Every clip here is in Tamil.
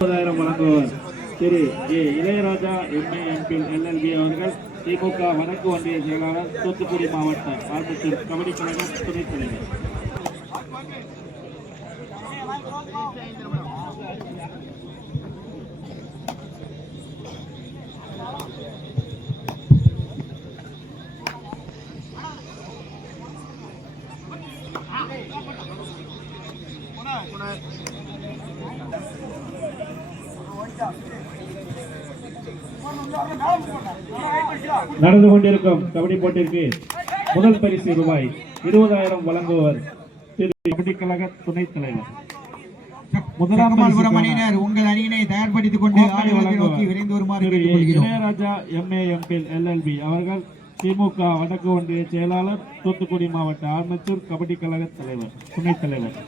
வழங்குவார் திரு ஏ இளையராஜா எம்ஏ எம்பில் எல்எல்பி அவர்கள் திமுக வடக்கு ஒன்றிய செயலாளர் தூத்துக்குடி மாவட்ட ஆர்மச்சூர் கபடி கழக துணைத் தலைவர். நடந்து கொண்டிருக்கும் கபடி போட்டிற்கு முதல் பரிசு ரூபாய் 20,000 வழங்குவர் திரு கபடி கழக துணைத் தலைவர். முதலாம் அணியினர் உங்கள் அணியினை தயார்படுத்திக் கொண்டு நோக்கி விரைந்து வருமாறு கேட்டுக்கொள்கிறோம். இளையராஜா எம்ஏ எம்பில் எல்எல்பி அவர்கள் திமுக வடக்கு ஒன்றிய செயலாளர் தூத்துக்குடி மாவட்ட ஆர்மச்சூர் கபடி கழக தலைவர் துணைத் தலைவர்.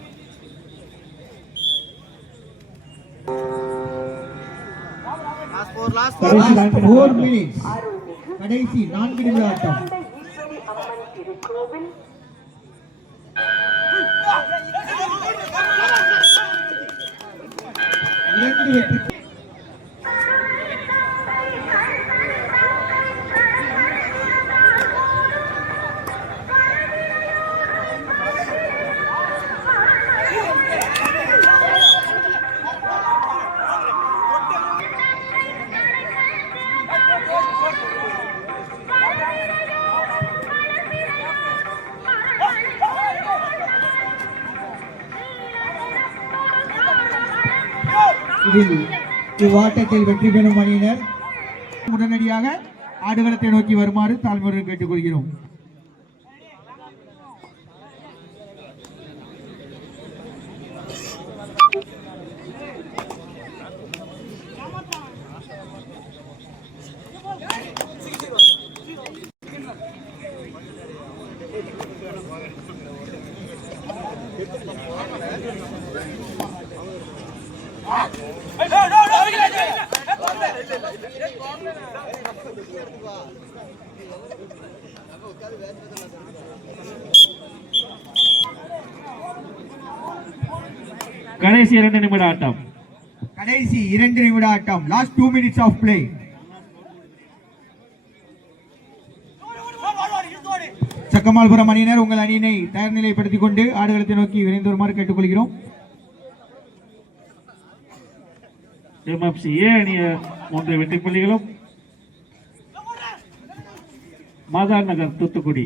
கடைசி 4 நிமிட ஆட்டம். இவ்வாட்டத்தில் வெற்றி பெறும் அணியினர் உடனடியாக ஆடுகளத்தை நோக்கி வருமாறு தாழ்மையுடன் கேட்டுக்கொள்கிறோம். கடைசி 2 நிமிட ஆட்டம். கடைசி 2 நிமிட ஆட்டம். Last 2 minutes of play. Chakkamalpuram அணியினர் உங்கள் அணியினை தயார் நிலைப்படுத்திக் கொண்டு ஆடுகளத்தை நோக்கி விரைந்து வருமாறு கேட்டுக்கொள்கிறோம். எம்எஃப்சி ஏ அணியர் 3 வெற்றி புள்ளிகளும், மாதார் நகர் தூத்துக்குடி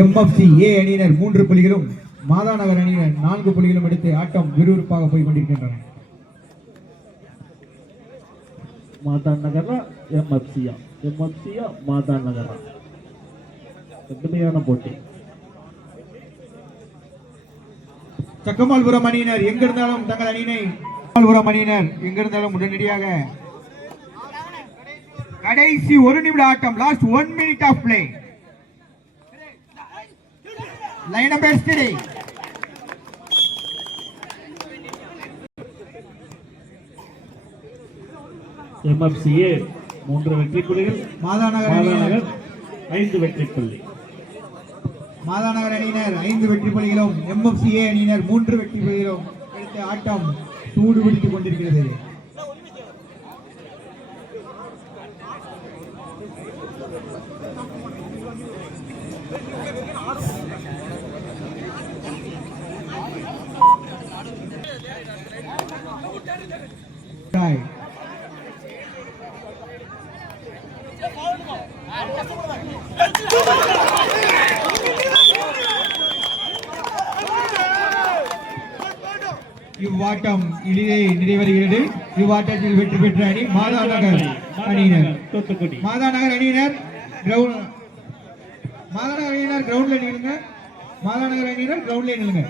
எம்எஃப்சி ஏ அணியினர் 3 புள்ளிகளும், மாதாநகர் அணியினர் 4 புள்ளிகளும் எடுத்து ஆட்டம் விறுவிறுப்பாக போய் கொண்டிருக்கின்றன. மாதான் நகரா எம்எஃப்சியா மாதான் நகரா கடுமையான போட்டி. சக்கமால்புரம் அணியினர் எங்கிருந்தாலும் தங்கள் அணியினை அணியினர் எங்கிருந்தாலும் உடனடியாக கடைசி 1 நிமிட ஆட்டம். Last 1 minute of play. Line up ST MFC A 3 வெற்றி புள்ளிகள், மாதாநகர் 5 வெற்றி புள்ளி. மாதாநகர் அணியினர் 5 வெற்றி புள்ளிகளும், எம்எஃப்சி ஏ அணியினர் 3 வெற்றி புள்ளிகளும் எடுத்து ஆட்டம் சூடு பிடித்துக் கொண்டிருக்கிறது. இவ்வாட்டம் இடையே நிறைவருகிறது. இவ்வாட்டத்தில் வெற்றி பெற்ற அணி மாதாநகர் அணியினர். மாதாநகர் அணியினர் கிரவுண்ட்ல நில்லுங்க. மாதாநகர் அணியினர் கிரவுண்ட்ல நில்லுங்க.